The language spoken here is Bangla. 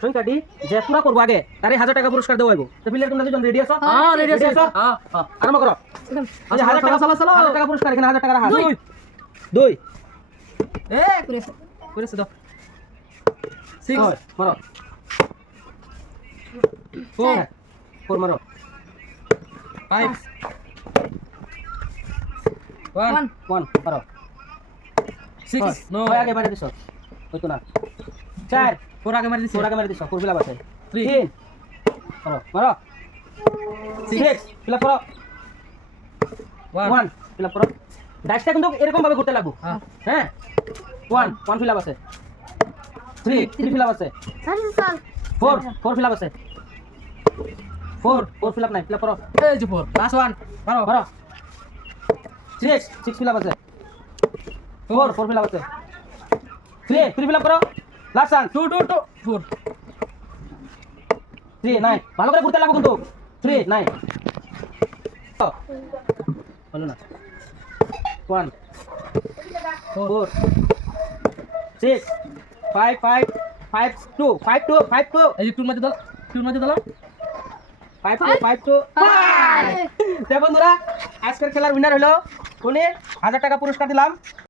সংখ্যাটি যে পুরা করবো আগে তার 1000 টাকা পুরস্কার দেওয়া হইব। তো প্লেয়ার তোমরা দুজন রেডি আছো? হ্যাঁ রেডি আছে। হ্যাঁ আরম্ভ করো। এই যে 1000 টাকা চলো, চলো। 1000 টাকা পুরস্কার এখানে 1000 টাকা রাখা। 2 2 এ করেছে দাও 6 মারো 4 4 মারো 5 1 1 মারো 6 নো আগে মারি দিছো হইতো না 4 4 আগে মারি দিছি 4 আগে মারি দিছো 4 ফিলাপ আছে 3 3 মারো মারো 6 ফিলাপ করো 1 ফিলাপ করো ডাইসটা কিন্তু এরকম ভাবে ঘুরতে লাগবে হ্যাঁ 1 ফিলাপ আছে 3 ফিলাপ আছে 4 ফিলাপ আছে 4 ফিলাপ নাই ফিলাপ করো এই যে 4 লাস্ট 1 মারো মারো 6 ফিলাপ আছে 4 ফিলাপ আছে 3 ফিলাপ করো লাস্ট চান্স 2 2 2 4 3 নাই ভালো করে ঘুরতে লাগবে কিন্তু 3 নাই হলো না 1 4 6 5 5 5 2 5 2 5 2 এই যে 2 মধ্যে দাও 2 মধ্যে দাও 5 2 5 2 তো বন্ধুরা আজকের খেলার উইনার হলো উনি 1000 টাকা পুরস্কার দিলাম।